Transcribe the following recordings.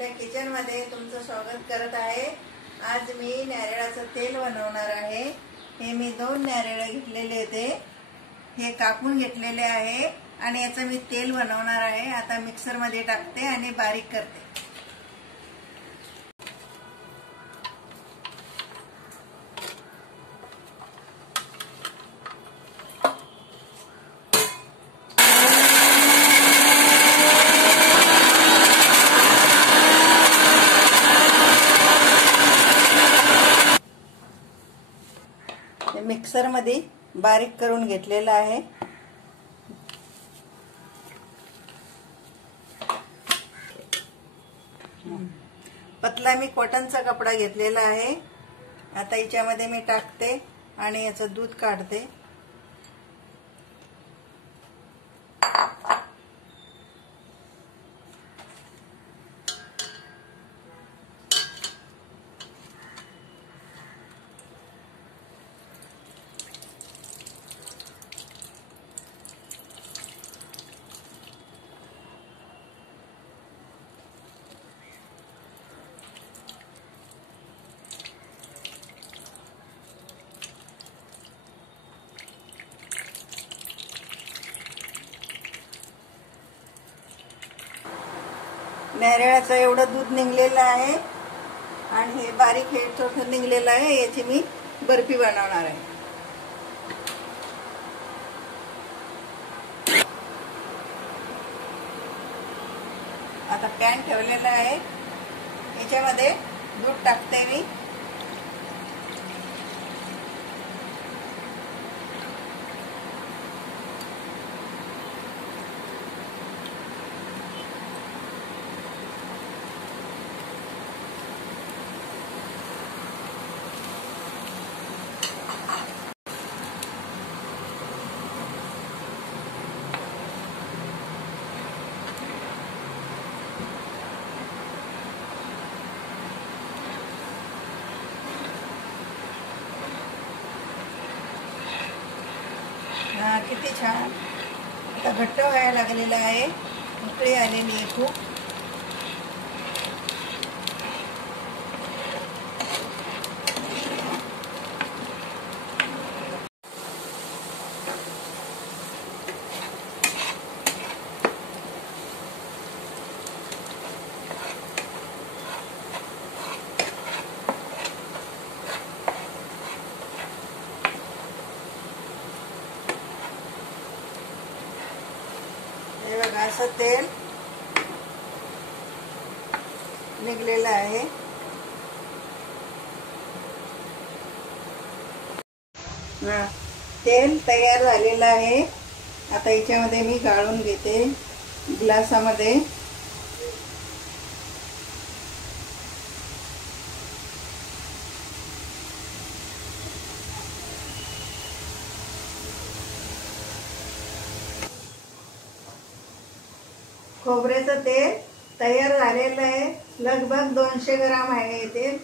आपल्या किचन मध्ये तुमचं स्वागत करत आहे। आज मी नारळाचं तेल बनवणार आहे। हे मी 2 नारळ घेतलेले होते, हे कापून घेतलेले आहे आणि याचं मी तेल बनवणार आहे। आता मिक्सर मध्ये टाकते आणि बारीक करते। मिक्सर मध्ये बारीक करून घेतलेला आहे। पतला मी कॉटनचा कपडा घेतलेला आहे। आता याच्यामध्ये मी टाकते आणि याचं दूध काढते। नारळाचं एवढं दूध निघलेलं आहे आणि हे बारीक हे थोडं निघलेलं आहे। याची मी बर्फी बनवणार आहे। आता पॅन ठेवलेला आहे, याच्यामध्ये दूध टाकते मी। किती छान आता घट्ट व्हायला लागलेला आहे, उकळी आलेली आहे खूप। असं तेल निघलेलं आहे। तेल तयार झालेलं आहे। आता याच्यामध्ये मी गाळून घेते ग्लासामध्ये। खोबऱ्याचं तेल तयार झालेलं आहे, लगभग 200 ग्राम आहे हे तेल।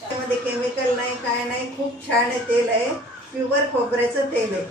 त्यामध्ये केमिकल नाही, काय नाही, खूप छान तेल आहे, प्युअर खोबऱ्याचं तेल आहे।